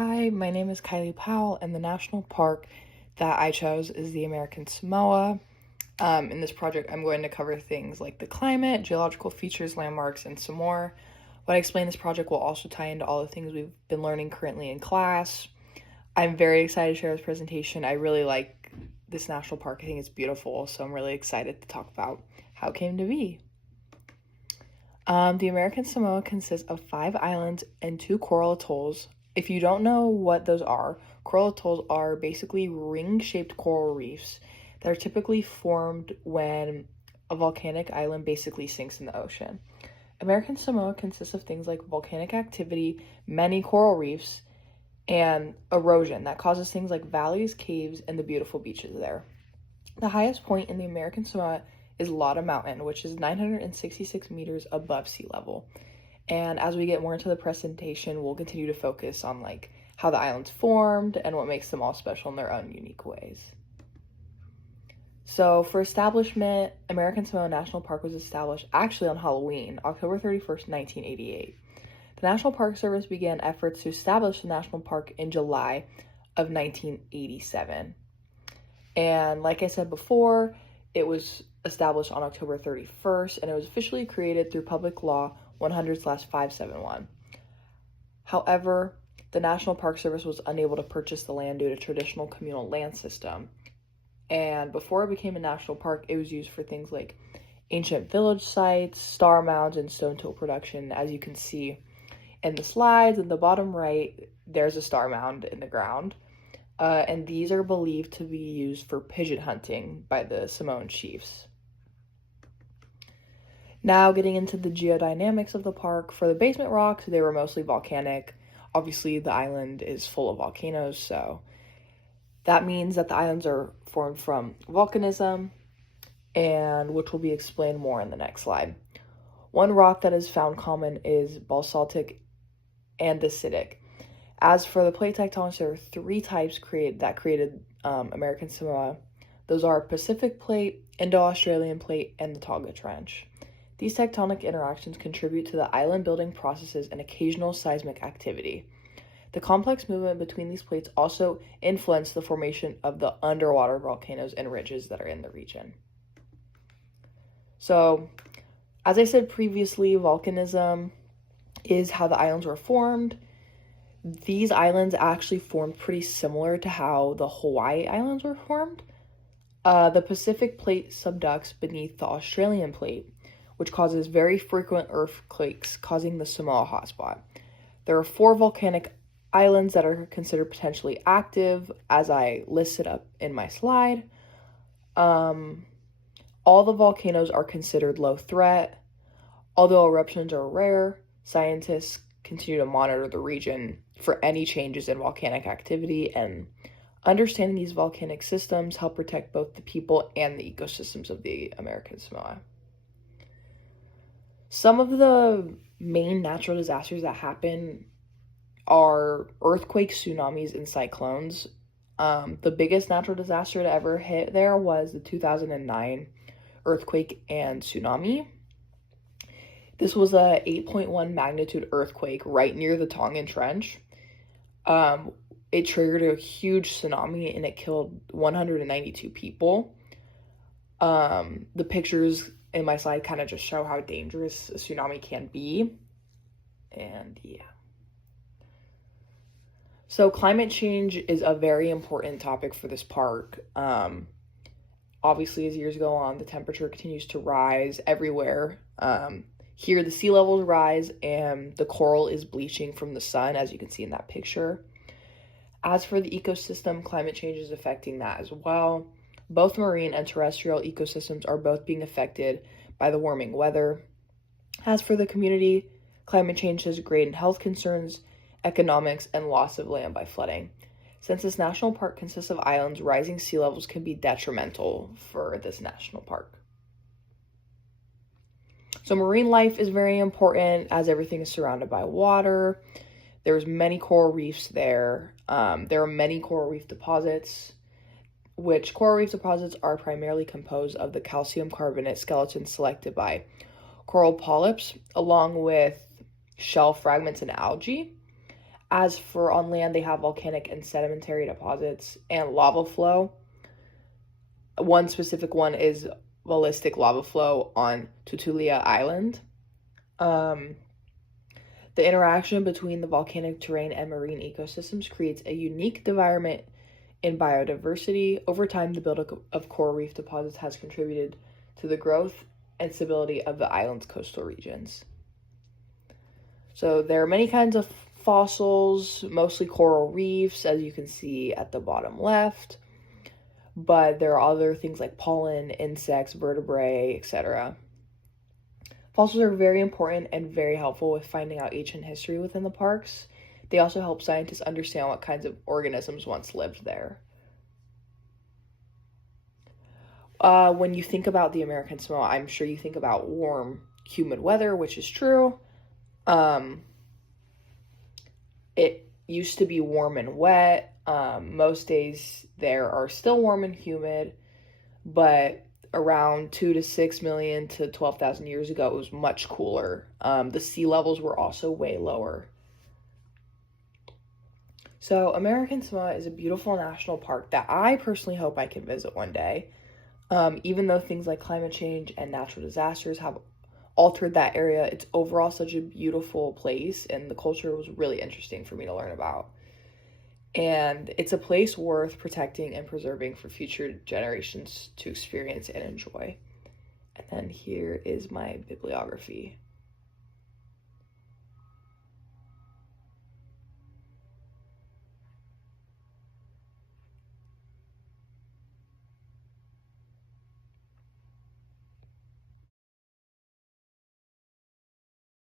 Hi, my name is Kylie Powell, and the national park that I chose is the American Samoa. In this project, I'm going to cover things like the climate, geological features, landmarks, and some more. What I explain in this project will also tie into all the things we've been learning currently in class. I'm very excited to share this presentation. I really like this national park. I think it's beautiful, so I'm really excited to talk about how it came to be. The American Samoa consists of 5 islands and 2 coral atolls. If you don't know what those are, coral atolls are basically ring-shaped coral reefs that are typically formed when a volcanic island basically sinks in the ocean. American Samoa consists of things like volcanic activity, many coral reefs, and erosion that causes things like valleys, caves, and the beautiful beaches there. The highest point in the American Samoa is Lada Mountain, which is 966 meters above sea level. And as we get more into the presentation, we'll continue to focus on like how the islands formed and what makes them all special in their own unique ways. So for establishment, American Samoa National Park was established actually on Halloween, October 31st, 1988. The National Park Service began efforts to establish the national park in July of 1987. And like I said before, it was established on October 31st, and it was officially created through Public Law 100/571. However, the National Park Service was unable to purchase the land due to traditional communal land system. And before it became a national park, it was used for things like ancient village sites, star mounds, and stone tool production. As you can see in the slides, in the bottom right, there's a star mound in the ground. And these are believed to be used for pigeon hunting by the Samoan chiefs. Now getting into the geodynamics of the park, for the basement rocks, they were mostly volcanic. Obviously, the island is full of volcanoes, so that means that the islands are formed from volcanism, and which will be explained more in the next slide. One rock that is found common is basaltic andesitic. As for the plate tectonics, there are 3 types that created American Samoa. Those are Pacific Plate, Indo-Australian Plate, and the Tonga Trench. These tectonic interactions contribute to the island-building processes and occasional seismic activity. The complex movement between these plates also influence the formation of the underwater volcanoes and ridges that are in the region. So, as I said previously, volcanism is how the islands were formed. These islands actually formed pretty similar to how the Hawaii Islands were formed. The Pacific Plate subducts beneath the Australian Plate, which causes very frequent earthquakes, causing the Samoa hotspot. There are 4 volcanic islands that are considered potentially active, as I listed up in my slide. All the volcanoes are considered low threat. Although eruptions are rare, scientists continue to monitor the region for any changes in volcanic activity, and understanding these volcanic systems help protect both the people and the ecosystems of the American Samoa. Some of the main natural disasters that happen are earthquakes, tsunamis, and cyclones. The biggest natural disaster to ever hit there was the 2009 earthquake and tsunami. This was a 8.1 magnitude earthquake right near the Tongan Trench. It triggered a huge tsunami and it killed 192 people. The pictures in my slide kind of just show how dangerous a tsunami can be. And yeah. So climate change is a very important topic for this park. Obviously, as years go on, the temperature continues to rise everywhere. Here, the sea levels rise and the coral is bleaching from the sun, as you can see in that picture. As for the ecosystem, climate change is affecting that as well. Both marine and terrestrial ecosystems are both being affected by the warming weather. As for the community, climate change has great health concerns, economics, and loss of land by flooding. Since this national park consists of islands, rising sea levels can be detrimental for this national park. So marine life is very important as everything is surrounded by water. There's many coral reefs there. There are many coral reef deposits, which coral reef deposits are primarily composed of the calcium carbonate skeleton selected by coral polyps, along with shell fragments and algae. As for on land, they have volcanic and sedimentary deposits and lava flow. One specific one is ballistic lava flow on Tutuila Island. Um, the interaction between the volcanic terrain and marine ecosystems creates a unique environment in biodiversity. Over time, the buildup of coral reef deposits has contributed to the growth and stability of the island's coastal regions. So there are many kinds of fossils, mostly coral reefs, as you can see at the bottom left. But there are other things like pollen, insects, vertebrae, etc. Fossils are very important and very helpful with finding out ancient history within the parks. They also help scientists understand what kinds of organisms once lived there. When you think about the American Samoa, I'm sure you think about warm, humid weather, which is true. It used to be warm and wet. Most days there are still warm and humid, but around 2 to 6 million to 12,000 years ago, it was much cooler. The sea levels were also way lower. So American Samoa is a beautiful national park that I personally hope I can visit one day. Even though things like climate change and natural disasters have altered that area, it's overall such a beautiful place, and the culture was really interesting for me to learn about. And it's a place worth protecting and preserving for future generations to experience and enjoy. And then here is my bibliography.